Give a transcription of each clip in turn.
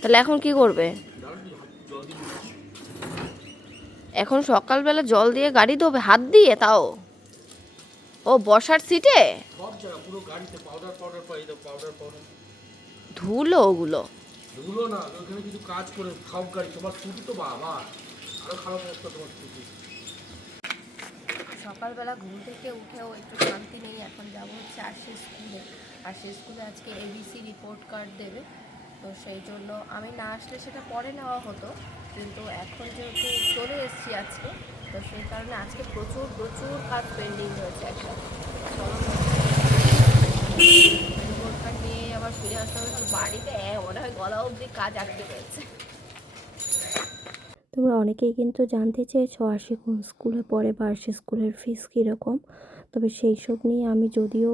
তাহলে এখন কি করবে? এখন সকালবেলা জল দিয়ে গাড়ি ধোবে হাত দিয়ে তাও? ও বসার সিটে? সব জায়গা পুরো গাড়িতে পাউডার পাউডার পাই দাও পাউডার পাউডার ধুলো ওগুলো। ধুলো না ওখানে কিছু কাজ করে সব গাড়ি তোমার স্কুটি তো বাবা আরও খারাপ অবস্থা তোমার স্কুটি। সকালবেলা ঘুম থেকে উঠেও একটু শান্তি নেই এখন যাব হচ্ছে আর সে স্কুলে। আর সে স্কুলে আজকে এবিসি রিপোর্ট কার্ড দেবে। তো সেই জন্য আমি না আসলে সেটা পরে নেওয়া হতো। কিন্তু এখন যেহেতু চলে এসেছি আজকে, তো সেই কারণে আজকে প্রচুর প্রচুর কাজ পেন্ডিং হয়েছে একটা। নিয়ে আবার ফিরে আসতে হবে বাড়িতে মনে হয় গলা অবধি কাজ আটকে রয়েছে। তোমরা অনেকেই কিন্তু জানতে চেয়েছো আরশি কোন স্কুলে পড়ে বা স্কুলের ফিস কীরকম। তবে সেই সব নিয়ে আমি যদিও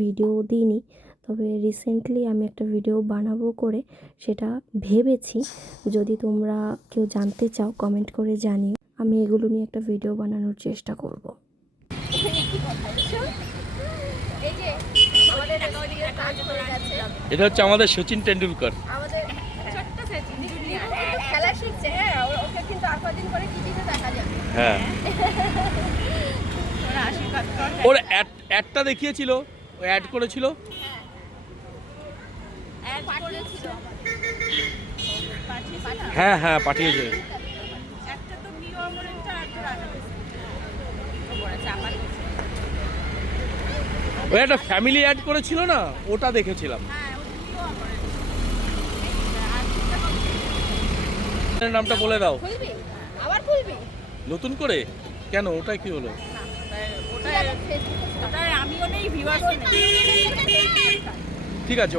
ভিডিও দিইনি। তবে রিসেন্টলি আমি একটা ভিডিও বানাবো করে সেটা ভেবেছি। যদি তোমরা কেউ জানতে চাও কমেন্ট করে জানিও। আমি এগুলো নিয়ে একটা ভিডিও বানানোর চেষ্টা করব। এই যে আমাদের কাজ করে গেছে এটা হচ্ছে আমাদের সচিন টেন্ডুলকার আমাদের ছোট্ট সচিন খেলা শিখছে। হ্যাঁ ওকে কিন্তু আর কদিন করে টিভিতে দেখা যাবে। হ্যাঁ। ওর অ্যাড অ্যাডটা দেখিয়েছিল ও অ্যাড করেছিল। হ্যাঁ হ্যাঁ পাঠিয়েছে। ওই একটা ফ্যামিলি অ্যাড করেছিল না? ওটা দেখেছিলাম। নামটা বলে দাও। আবার খুলবি? নতুন করে? কেন? ওটা কি হলো? ফেসবুকে আমিও নেই ভিউয়ার্স ঠিক ঠিক আছে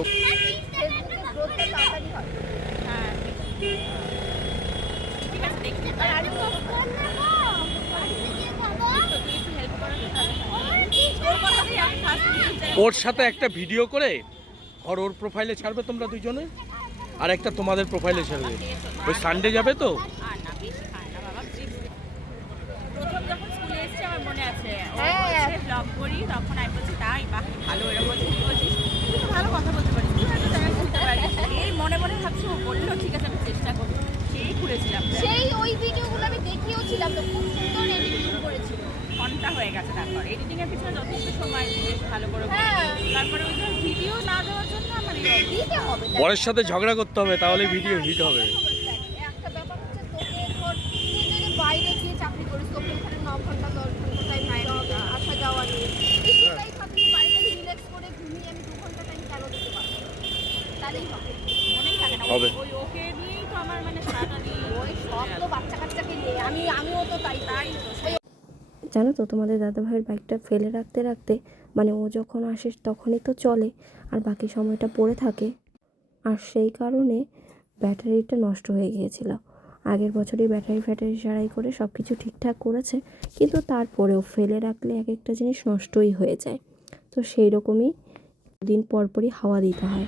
ওর সাথে একটা ভিডিও করে আর ওর প্রোফাইলে ছাড়বে তোমরা দুজনে? আর একটা তোমাদের প্রোফাইলে ছাড়বে। ওই সানডে যাবে তো আর না বেশি খায় না বাবা চিপস প্রথম যখন স্কুলে এসেছি আমার মনে আছে হ্যাঁ। ব্লগ করি তখন আমি বলছি তাই বাহ ভালো এরকম বলছি কি বলছিস তুই তো ভালো কথা বলতে পারিস তুই হয়তো জায়গায় শুনতে পারিস এই মনে মনে ভাবছি ও বলল ঠিক আছে আমি চেষ্টা করব সেই ঘুরেছিলাম সেই ওই ভিডিওগুলো আমি দেখিয়েও ছিলাম তো খুব সুন্দর এডিটিং করেছিল ঘণ্টা হয়ে গেছে তারপর এডিটিং এর পিছনে যথেষ্ট সময় বেশ ভালো করে বলি। হ্যাঁ। তারপরে ওই যে ভিডিও না দেওয়ার জন্য আমার এই অবস্থা। দিতে হবে দেখ। বরের সাথে ঝগড়া করতে হবে তাহলে ভিডিও হিট হবে একটা ব্যাপার হচ্ছে তোকে ধর তুই যদি বাইরে গিয়ে চাকরি করিস তোকে এখানে ন ঘণ্টা দশ ঘণ্টা টাইম দিতে হবে আসা যাওয়া নিয়ে তুই সেটাই ভাবছি বাড়িতে রিল্যাক্স করে ঘুমিয়ে আমি দু ঘণ্টা টাইম কেন দিতে পারব না? তাহলেই হবে মনেই থাকে না হবে। ওই ওকে নিয়েই তো আমার মানে সারাটা দিন ওই সব তো বাচ্চা কাচ্চাকে নিয়ে আমি আমিও তো তাই তাই ওই জানো তো তোমাদের দাদাভাইয়ের বাইকটা ফেলে রাখতে রাখতে মানে ও যখন আসে তখনই তো চলে আর বাকি সময়টা পড়ে থাকে। আর সেই কারণে ব্যাটারিটা নষ্ট হয়ে গিয়েছিল। আগের বছরই ব্যাটারি ফ্যাটারি সারাই করে সব কিছু ঠিকঠাক করেছে, কিন্তু তারপরেও ফেলে রাখলে এক একটা জিনিস নষ্টই হয়ে যায়। তো সেই রকমই দিন পরপরই হাওয়া দিতে হয়।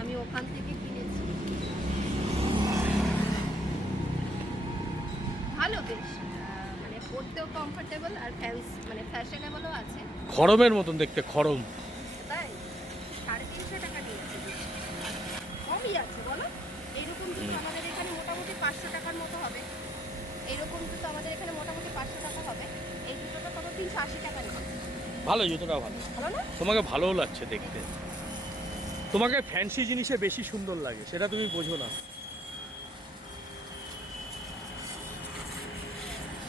আমি ওখান থেকে কিনেছি ভালো বেশ। মানে পরতেও কমফোর্টেবল আর ফ্যান্স মানে ফ্যাশনেবলও আছে। খরমের মতন দেখতে খরম। তাই? সাড়ে তিনশো টাকা নিয়েছি কমই আছে বলো? এইরকম জুতো আমাদের এখানে মোটামুটি পাঁচশো টাকার মতো হবে। এইরকম জুতো আমাদের এখানে মোটামুটি পাঁচশো টাকা হবে। এই জুতোটা কত? তিনশো আশি টাকা নেবে ভালো জুতোটা ভালো। ভালো না? তোমাকে ভালোও লাগছে দেখতে। তোমাকে ফ্যান্সি জিনিসে বেশি সুন্দর লাগে সেটা তুমি বোঝো না।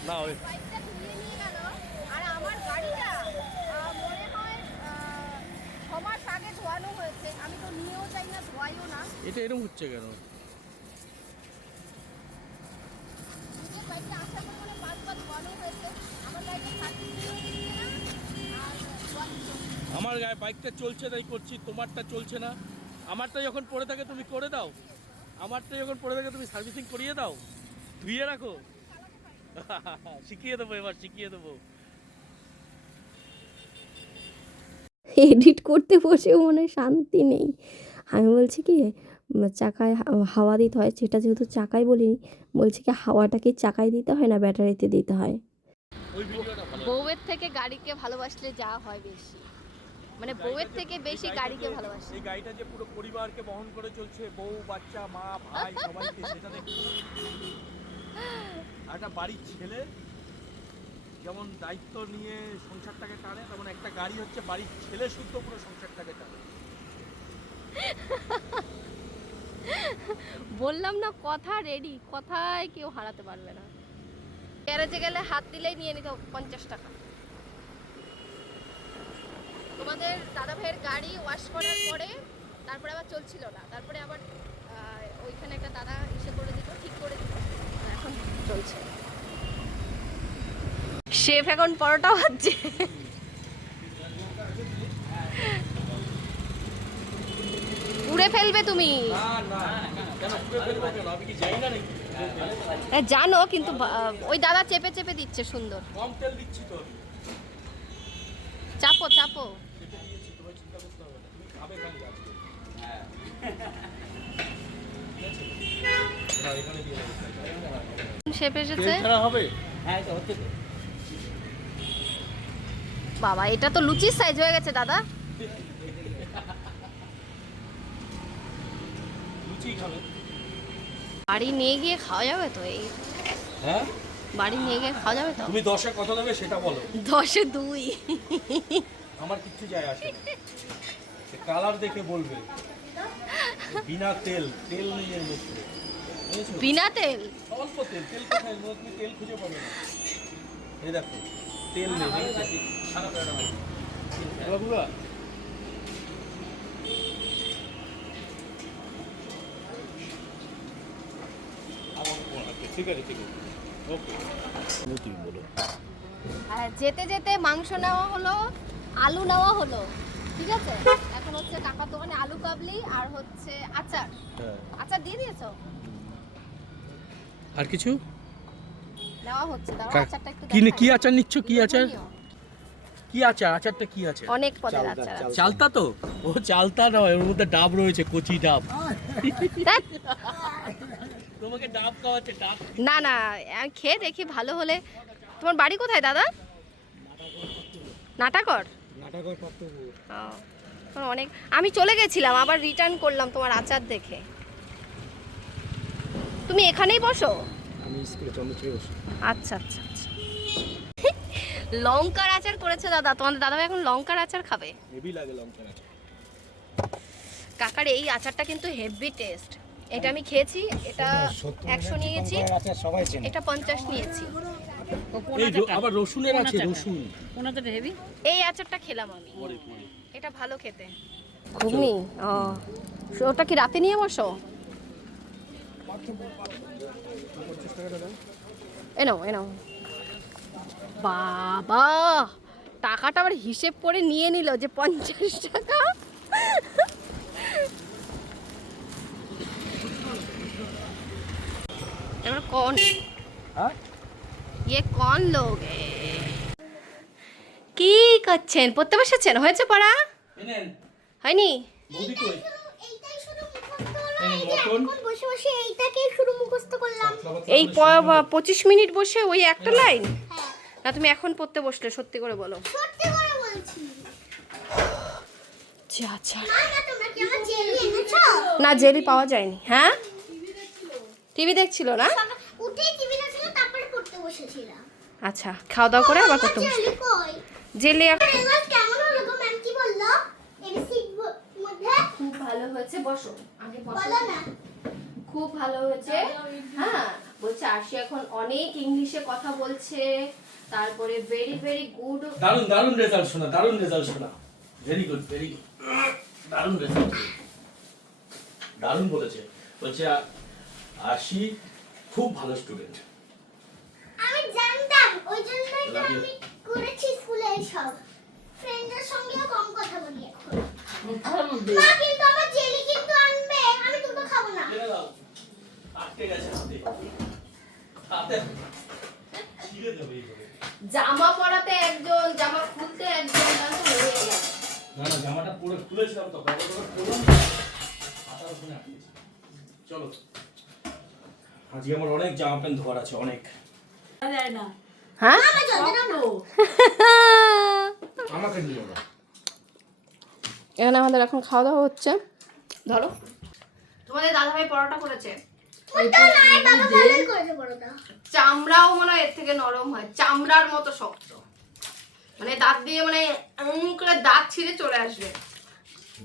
না ওই আমার এটা এরকম হচ্ছে কেন? আমার। আমার গায়ে বাইকটা চলছে তাই করছি, তোমারটা চলছে না। আমারটা যখন পড়ে থাকে তুমি করে দাও। আমারটা যখন পড়ে থাকে তুমি সার্ভিসিং করিয়ে দাও। ধুয়ে রাখো। শিখিয়ে দেবো এবার শিখিয়ে দেবো। এডিট করতে বসেও মনে শান্তি নেই। আমি বলছি কি চাকায় হা- হাওয়া দিতে হয় সেটা যেহেতু চাকায় বলিনি বলছি কি হাওয়াটাকে চাকায় দিতে হয় না ব্যাটারিতে দিতে হয়? বউয়ের থেকে গাড়িকে ভালোবাসলে যা হয় বেশি। মানে বউয়ের থেকে বেশি গাড়িকে ভালোবাসে। এই গাড়িটা যে পুরো পরিবারকে বহন করে চলছে বউ বাচ্চা মা ভাই সবাইকে সেটা দেখতে আর একটা বাড়ির ছেলে যেমন দায়িত্ব নিয়ে সংসারটাকে টানে, তেমন একটা গাড়ি হচ্ছে বাড়ির ছেলে শুদ্ধ পুরো সংসারটাকে টানে। বললাম না, কথা রেডি কথায় কেউ হারাতে পারবে না। গ্যারেজে গেলে হাত দিলেই নিয়ে নিত পঞ্চাশ টাকা। তোমাদের দাদা ভাইয়ের গাড়ি ওয়াশ করার পরে তারপরে আবার চলছিল না, তারপরে আবার ওইখানে একটা দাদা এসে করে দিত ঠিক করে দিত এখন চলছে। শেফ এখন পরোটা ভাজছে। উড়ে ফেলবে তুমি। হ্যাঁ, জানো কিন্তু বা- ওই দাদা চেপে চেপে দিচ্ছে সুন্দর। কম তেল দিচ্ছি তো আমি চাপো চাপো কেটে দিয়েছি তোমায় চিন্তা করতে বাবা এটা তো লুচির সাইজ হয়ে গেছে দাদা। বাড়ি নিয়ে গিয়ে খাওয়া যাবে তো এই? হ্যাঁ? বাড়ি নিয়ে গিয়ে খাওয়া যাবে তো? তুমি দশে কত দেবে সেটা বলো। দশে দুই। আমার কিচ্ছু যায় আসে না। কালার দেখে বলবে। বিনা তেল তেল নেই এর মধ্যে। বুঝেছ? বিনা তেল? অল্প তেল তেল কোথায়? তুমি তেল খুঁজে পাবে না। এই দেখো তেল নেই? হয়। বাবুরা ঠিক আছে ঠিক আছে ওকে তুমি বলো যেতে যেতে মাংস নেওয়া হলো আলু নেওয়া হলো ঠিক আছে? এখন হচ্ছে কাকার দোকানে আলু কাবলি আর হচ্ছে আচার। হ্যাঁ। আচার দিয়ে দিয়েছ? আর কিছু? নেওয়া হচ্ছে দাঁড়াও আচারটা একটু কি কি আচার নিচ্ছ? কি আচার। কি আচার আচারটা কি আছে? অনেক পদের আচার আছে চালতা তো? ও চালতা নয় ওর মধ্যে ডাব রয়েছে কচি ডাব। তোমাকে ডাব খাওয়াচ্ছে ডাব না না আমি খেয়ে দেখি ভালো হলে। তোমার বাড়ি কোথায় দাদা? নাটাকর নাটকের তোমার অনেক আমি চলে গেছিলাম আবার রিটার্ন করলাম তোমার আচার দেখে। তুমি এখানেই বসো? আমি স্কুলে চন্দ্রচূড়ে বসে। আচ্ছা আচ্ছা আচ্ছা। লঙ্কার আচার করেছে দাদা। তোমাদের দাদা ভাই এখন লঙ্কার আচার খাবে। হেভি লাগে লঙ্কা আচার। কাকার এই আচারটা কিন্তু হেভি টেস্ট এটা আমি খেয়েছি এটা একশো নিয়েছি সবাই চেনে। এটা পঞ্চাশ নিয়েছি। আবার রসুনের আছে রসুন। ওনাদের হেভি এই আচারটা খেলাম আমি। এটা ভালো খেতে। ঘুগনি? ও। ওটা কি রাতে নিয়ে বসো? এনো এনো বাবা টাকাটা আবার হিসেব করে নিয়ে নিল যে পঞ্চাশ টাকা। এবার কন? হ্যাঁ? ইয়ে কন লোক? কি করছেন? পড়তে বসেছেন? হয়েছে পড়া? হয়নি? এই পঁচিশ মিনিট বসে ওই একটা লাইন? না তুমি এখন পড়তে বসলে সত্যি করে বলো। সত্যি করে বলছি। আচ্ছা। না না তোমরা কি আমার জেলি এনেছো? না জেলি পাওয়া যায়নি। হ্যাঁ? টিভি দেখছিল না? সকাল টিভি দেখছিল তারপরে পড়তে বসেছিলাম। আচ্ছা খাওয়া দাওয়া করে আবার করতে বসে জেলি কই? জেলি এখন কেমন হলো গো ম্যাম? কি বলল? এবিসি মধ্যে? খুব ভালো হয়েছে বসো। আগে বলো না। খুব ভালো হয়েছে। হ্যাঁ। বলছে আরশি এখন অনেক ইংলিশে কথা বলছে। তারপরে ভেরি ভেরি গুড দারুণ দারুণ রেজাল্ট শোনা দারুণ রেজাল্ট শোনা। ভেরি গুড ভেরি গুড দারুণ রেজাল্ট দারুণ বলেছে। বলছে আশি খুব ভালো স্টুডেন্ট আমি জানতাম ওই জন্যই তো আমি করেছি স্কুলে সব। ফ্রেন্ডের সঙ্গেও কম কথা বলি এখন। মা কিন্তু আমার জেলি কিন্তু আনবে আমি দুটো খাব না। আটকে গেছে হাতে। হাতে। জামা পরাতে একজন জামা খুলতে একজন হয়ে। না না জামাটা পুরো খুলেছিলাম তো আটকেছে। আজকে আমার অনেক জামা প্যান্ট ধোয়ার আছে অনেক। যায় না হ্যাঁ আমাকে দিও না এখানে আমাদের এখন খাওয়া দাওয়া হচ্ছে। ধরো। তোমাদের দাদাভাই পরোটা করেছে। চামড়াও মনে হয় এর থেকে নরম হয় চামড়ার মতো শক্ত। মানে দাঁত দিয়ে মানে করে দাঁত ছিঁড়ে চলে আসবে।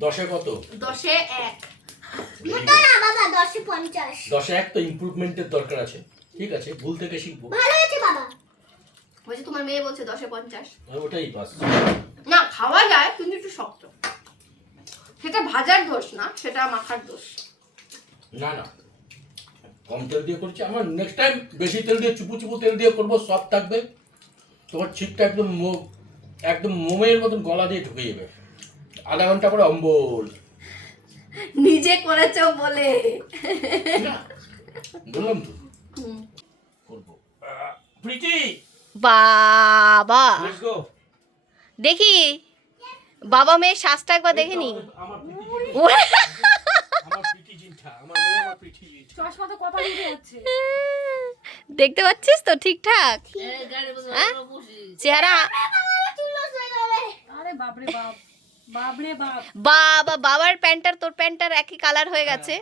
দশে কত? দশে এক। মোটা না বাবা দশে পঞ্চাশ। দশে এক তো ইমপ্রুভমেন্টের দরকার আছে। ঠিক আছে ভুল থেকে শিখব। ভালো হয়েছে বাবা। বলছি তোমার মেয়ে বলছে দশে পঞ্চাশ। ওটাই বাস। না খাওয়া যায় কিন্তু একটু শক্ত। সেটা ভাজার দোষ না সেটা মাখার দোষ। না না। কম তেল দিয়ে করছি। আমার নেক্সট টাইম বেশি তেল দিয়ে চুপু চুপু তেল দিয়ে করব সব থাকবে। তোমার ছিটটা একদম একদম মোমের মতন গলা দিয়ে ঢুকে যাবে। আধা ঘণ্টা পরে অম্বল। নিজে করেছ বলে। বললাম তো। করব। প্রীতি! বাবা! দেখি বাবা মেয়ের শ্বাসটা একবার দেখে নি। চশমা তো কপালে উঠে যাচ্ছে। দেখতে পাচ্ছিস তো ঠিকঠাক? হ্যাঁ? চেহারা। আরে বাপরে বাপ বাপরে বাপ। বাবা বাবার প্যান্টার তোর প্যান্টার একই কালার হয়ে গেছে।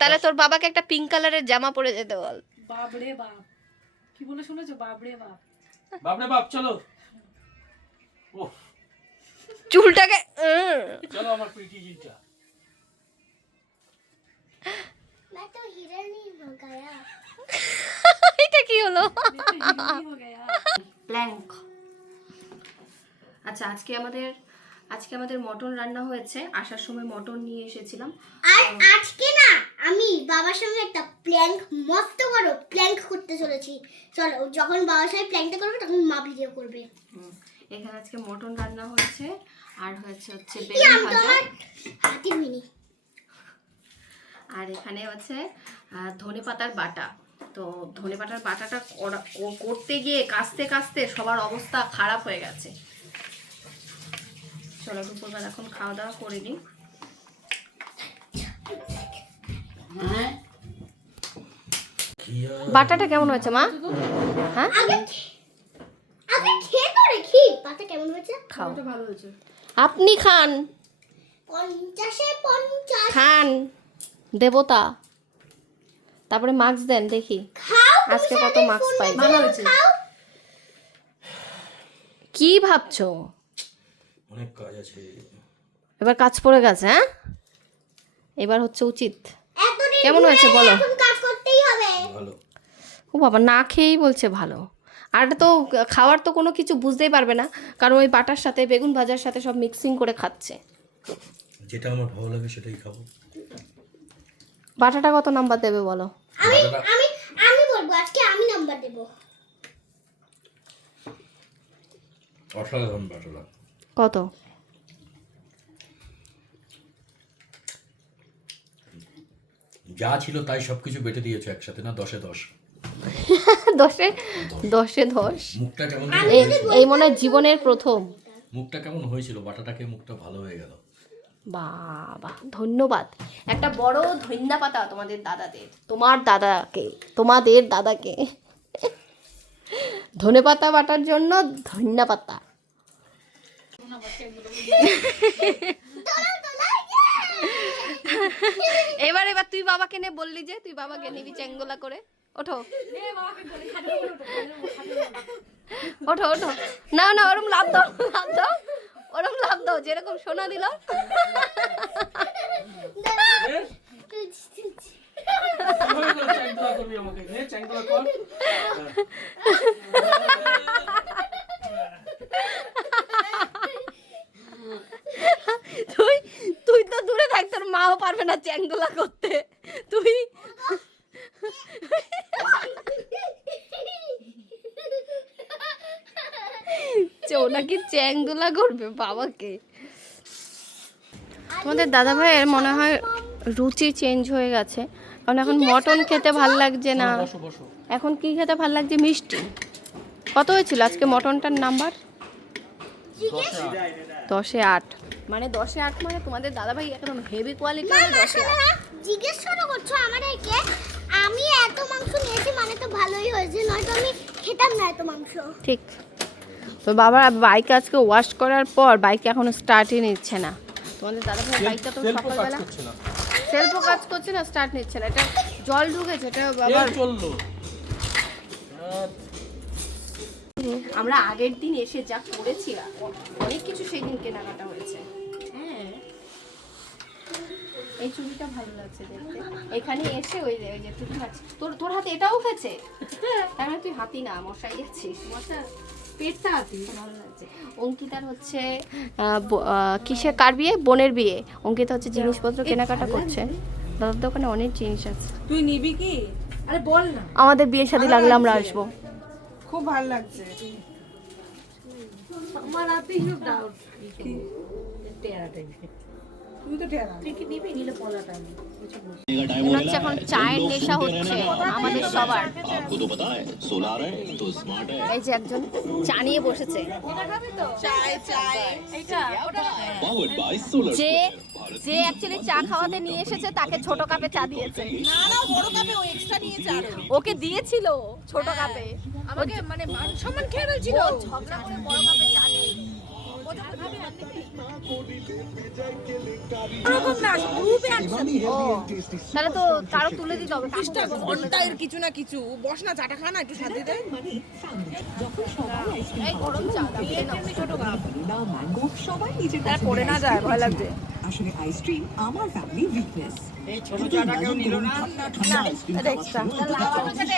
তাহলে তোর বাবাকে একটা পিঙ্ক কালারের জামা পরে যেতে বল। বাপরে বাপ। কি বলে শুনেছো? বাপরে বাপ। বাপরে বাপ চলো। চুলটাকে চলো আমার প্রীতি এটা কি হলো? কি হো গয়া প্ল্যাঙ্ক আচ্ছা আজকে আমাদের আজকে আমাদের মটন রান্না হয়েছে। আসার সময় মটন নিয়ে এসেছিলাম। আর আজকে না আমি বাবার সঙ্গে একটা প্ল্যাঙ্ক মস্ত বড় প্ল্যাঙ্ক করতে চলেছি। চলো যখন বাবার সঙ্গে প্ল্যাঙ্কটা করবে তখন মা ভিডিও করবে। এখানে আজকে মটন রান্না হয়েছে। আর হয়েছে হচ্ছে বেগুন ভাজা। হাতে মিনি আর এখানে হচ্ছে ধনে পাতার বাটা। তো ধনে পাতার বাটাটা করতে গিয়ে কাস্তে কাস্তে সবার অবস্থা খারাপ হয়ে গেছে। চলো দুপুরবেলা এখন খাওয়া দাওয়া করে নিই। বাটাটা কেমন হয়েছে মা? হ্যাঁ? আগে আগে খেয়ে তো রেখি পাতা কেমন হয়েছে? খাও। ভালো হয়েছে। আপনি খান। পঞ্চাশে পঞ্চাশ। খান। দেবতা। তারপরে মার্কস দেন দেখি। আজকে কত মার্কস পাই কি ভাবছ? অনেক কাজ আছে। এবার কাজ পড়ে গেছে হ্যাঁ? এবার হচ্ছে উচিত। কেমন হয়েছে বলো? এখন কাজ করতেই হবে। ভালো। ও বাবা না খেয়েই বলছে ভালো। আর তো খাওয়ার তো কোনো কিছু বুঝতেই পারবে না কারণ ওই বাটার সাথে বেগুন ভাজার সাথে সব মিক্সিং করে খাচ্ছে। যেটা আমার ভালো লাগে সেটাই খাব। বাটাটা কত নাম্বার দেবে বলো? আমি আমি আমি বলব আজকে আমি নাম্বার দেবো। অসাধারণ বাটলা কত? যা ছিল তাই সব কিছু বেটে দিয়েছ একসাথে না দশে দশ? দশে? দশে। দশ মুখটা কেমন এই এই মনে জীবনের প্রথম। মুখটা কেমন হয়েছিল? বাটাটাকে মুখটা ভালো হয়ে গেল। বাবা ধন্যবাদ। একটা বড় ধন্যা পাতা তোমাদের দাদাদের তোমার দাদাকে তোমাদের দাদাকে। ধনে পাতা বাটার জন্য ধন্যা পাতা এবার এবার তুই বাবাকে নে বললি যে তুই বাবাকে নিবি চ্যাঙ্গোলা করে। ওঠো। ওঠো ওঠো। না না ওরম লাভ দাও লাভ দাও। ওরম লাভ দাও যেরকম সোনা দিল। তুই তুই তো দূরে থাক তোর মাও পারবে না চ্যাঙ্গোলা করতে। তুই চো নাকি চ্যাংদোলা করবে বাবাকে। তোমাদের দাদা ভাইয়ের মনে হয় রুচি চেঞ্জ হয়ে গেছে। কারণ এখন মটন খেতে ভালো লাগছে না। বসো এখন কি খেতে ভালো লাগছে মিষ্টি? কত হয়েছিল আজকে মটনটার নাম্বার? দশে আট। মানে দশে আট মানে তোমাদের দাদাভাই একদম হেভি কোয়ালিটি দশে আট। জিজ্ঞেস কেন করছ আমাদেরকে? আমি এত মাংস নিয়েছি মানে তো ভালোই হয়েছে নয়তো আমি খেতাম না এত মাংস। ঠিক। তো বাবা বাইক আজকে ওয়াশ করার পর বাইক এখনও স্টার্টই নিচ্ছে না। তোমাদের দাদাভাই বাইকটা তো সকালবেলা সেলফও কাজ করছে না স্টার্ট নিচ্ছে না। এটা জল ঢুকেছে এটা বাবার চলল। আমরা আগের দিন এসে যা করেছি অনেক কিছু সেই দিন কেনাকাটা হয়েছে। হ্যাঁ। এই চুড়িটা ভালো লাগছে দেখতে। এখানে এসে ওই যে ওই যে তুই তোর তোর হাতে এটাও খেছে তার মানে তুই হাতি না মশাই যাচ্ছিস মশা পেটটা ভালো লাগছে। অঙ্কিতার হচ্ছে কিসে কিসের কার বিয়ে? বোনের বিয়ে। অঙ্কিতা হচ্ছে জিনিসপত্র কেনাকাটা করছে। দাদার দোকানে অনেক জিনিস আছে। তুই নিবি কি? আরে বল না। আমাদের বিয়ে শাদী লাগলে আমরা আসব। খুব ভালো লাগছে। আমার সব ডাউট এখন চায়ের নেশা হচ্ছে আমাদের সবার। এই যে একজন চা নিয়ে বসেছে। যে যে অ্যাকচুয়ালি চা খাওয়াতে নিয়ে এসেছে তাকে ছোট কাপে চা দিয়েছে। বড় কাপে ও এক্সট্রা ওকে দিয়েছিল ছোট কাপে। আমাকে মানে মান সম্মান খেয়ে ছিল ঝগড়া করে বড় কাপে চা নিয়ে তাহলে তো তারও তুলে দিতে হবে কাজটা ঘন্টায় কিছু না কিছু। বস না চাটা খা না একটু শান্তি দে। এই গরম চা দাও, খেয়ে নাও। ছোট কাপ ভ্যানিলা ম্যাঙ্গো সবাই নিজের পড়ে না যায়, ভয় লাগছে। আসলে আইসক্রিম আমার ফ্যামিলি উইকনেস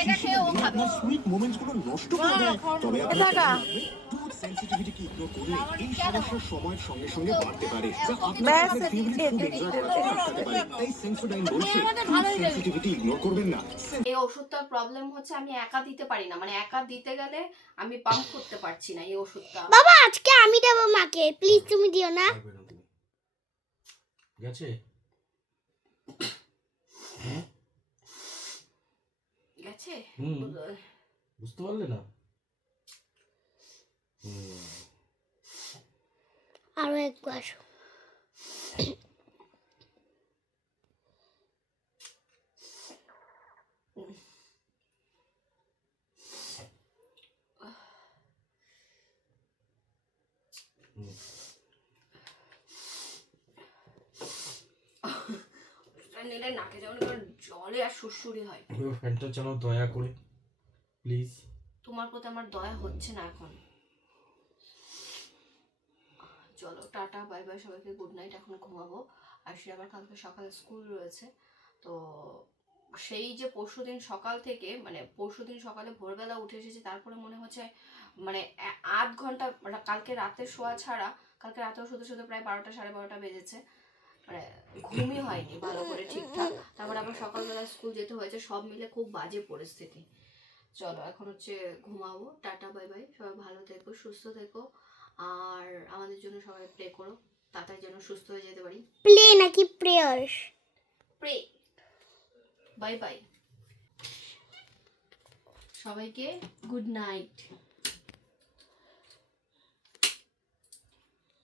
এটা খেয়ে ও খাবে। সুইট মোমেন্টসগুলো নষ্ট করে দেয়। তবে সেনসিটিভিটি ইগনোর করলে এই সমস্যা সময়ের সঙ্গে সঙ্গে বাড়তে পারে। যা আপনার ফেভারিট ফুড আটকাতে পারে। তাই সেন্সোডাইন বলছে সেনসিটিভিটি ইগনোর করবেন না। এই ওষুধটার প্রবলেম হচ্ছে আমি একা দিতে পারি না। মানে একা দিতে গেলে আমি পাম্প করতে পারছি না এই ওষুধটা। বাবা আজকে আমি দেবো মাকে। প্লিজ তুমি দিও না। গেছে গেছে হুম। বুঝতে পারলে না? আরও একবার নিলে নাকে যেমন জলে আর সুরসুরি হয়। ফ্যানটা চালাও দয়া করে প্লিজ তোমার প্রতি আমার দয়া হচ্ছে না এখন। চলো, টাটা বাই বাই সবাইকে গুড নাইট এখন ঘুমাবো। আর সে আবার কালকে সকালে স্কুল রয়েছে। তো সেই যে পরশুদিন সকাল থেকে মানে পরশুদিন সকালে ভোরবেলা উঠে এসেছি, তারপরে মনে হচ্ছে মানে আধ ঘণ্টা মানে কালকে রাতে শোয়া ছাড়া, কালকে রাতেও শুধু শুধু প্রায় বারোটা, সাড়ে বারোটা বেজেছে। মানে ঘুমই হয়নি ভালো করে ঠিকঠাক। তারপর আবার সকালবেলা স্কুল যেতে হয়েছে, সব মিলে খুব বাজে পরিস্থিতি। চলো, এখন হচ্ছে ঘুমাবো। টাটা বাই বাই সবাই ভালো থেকো, সুস্থ থেকো। আর আমাদের জন্য সবাই প্রে করো তাড়াতাড়ি যেন সুস্থ হয়ে যেতে পারি। প্লে নাকি প্রেয়ার্স প্রে বাই বাই সবাইকে গুড নাইট